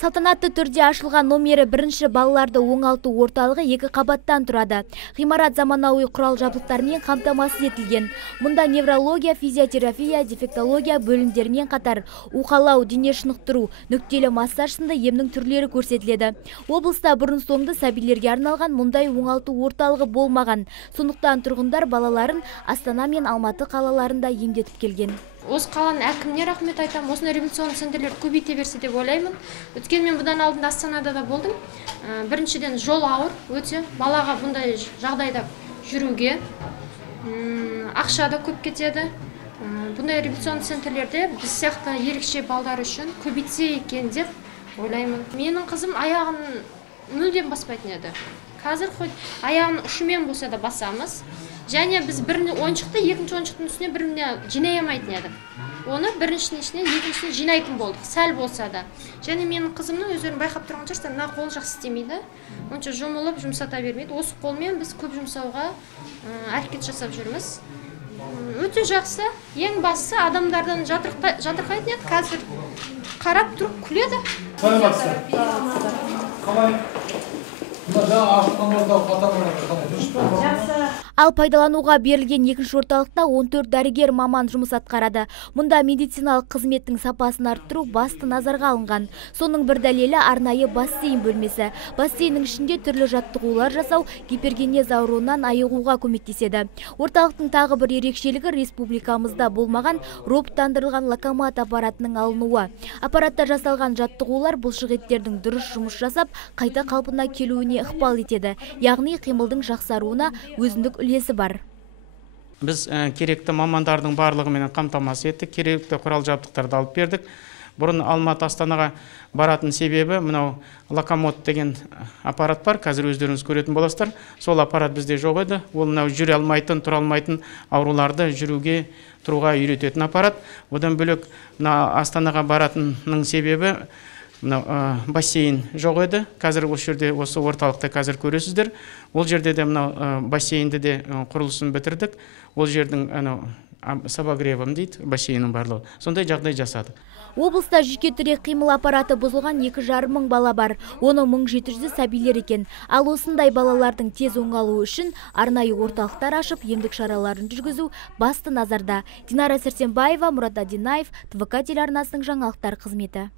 Салтанатты түрде ашылған номері бірінші балаларды оңалту орталығы 2 қабаттан тұрады. Ғимарат заманауи құрал жабдықтармен қамтамасыз етілген. Мұнда неврология, физиотерапия, дефектология бөлімдермен қатар уқалау, дене шынықтыру, нүктелі массаж сынды емнің түрлері көрсетіледі. Облыста бұрын соңды сәбилерге арналған мұндай оңалту орталығы болмаған. Сондықтан тұрғындар балаларын Астана мен Алматы қалаларында емдетіп келген. Осы қаланың әкіміне рахмет айтам. Осындай реабилитационный центрлер көбейте берсе деп ойлаймын. Өткен мен бұдан алдында Астанада да болдым. Біріншіден жол ауыр, өте балаға бұндай жағдайда жүруге ақша да көп кетеді. Бұндай реабилитационный центрлерде біз сияқты ерекше балдар үшін көбейтсе екен деп ойлаймын. Менің қызым аяғын мүлдем баспайтын еді. Қазір хоть аяғын ұшымен болса да басамыз. Және біз бірінші ойыншықты екінші ойыншықтың үстіне біріне жинай алмайтын едік. Оны біріншінің ішіне екіншісіне жинайтын болдық, сәл болса да. Және менің қызымның өздерін байқап тұрған шығарсыздар, мына қолы жақсы істемейді. Онша жұмылып жұмсата бермейді. Осы қолмен біз көп жұмсауға әрекет жасап жүрміз. Өте жақсы. Ең бастысы адамдардан жатырқайтын еді. Қазір қарап тұрып күледі. Ал пайдалануға берілген екінші орталықта 14 дәрігер маман жұмыс атқарады. Мұнда медициналық қызметтің сапасын арттыру басты назарға алынған. Соның бір дәлелі арнайы бассейн бөлмесі. Бассейннің ішінде түрлі жаттығулар жасау гипергенез ауруынан айығуға көмектеседі. Орталықтың тағы бір ерекшелігі республикамызда болмаған роботтандырылған локомат аппаратының алынуы. Аппаратта жасалған жаттығулар бұлшық еттердің дұрыс жұмыс жасап, қайта қалпына келуіне ықпал етеді. Яғни қимылдың жақсаруына өзіндік үлесі бар. Біз керекті мамандардың барлығымен қамтамасыз еттік, керекті құрал жабдықтарды алып бердік. Бұрын Алматы Астанаға баратын себебі мынау локомот деген аппарат бар, қазір өздеріңіз көретін боласыздар. Сол аппарат бізде жоқ еді. Ол мынау жүре алмайтын, тұра алмайтын ауруларды жүруге, тұруға үйрететін аппарат. Одан бөлек Астанаға баратынның себебі бассейн жоқ еді. Қазір осы жерде, осы орталықта қазір көресіздер. Ол жерде де бассейнді де құрылысын бітірдік. Ол жердің сабагревом дейді, бассейннің барлығы. Сондай жағдай жасадық. Облыста жүйке тірек қимыл аппараты бұзылған 2,5 мың бала бар. Оны 1700 сәбилер екен. Ал осындай балалардың тез оңалуы үшін арнайы орталықтар ашып, емдік шараларын жүргізу басты назарда. Динара Сәрсенбаева, Мұрат Адинаев, ТВК телеарнасының жаңалықтар қызметі.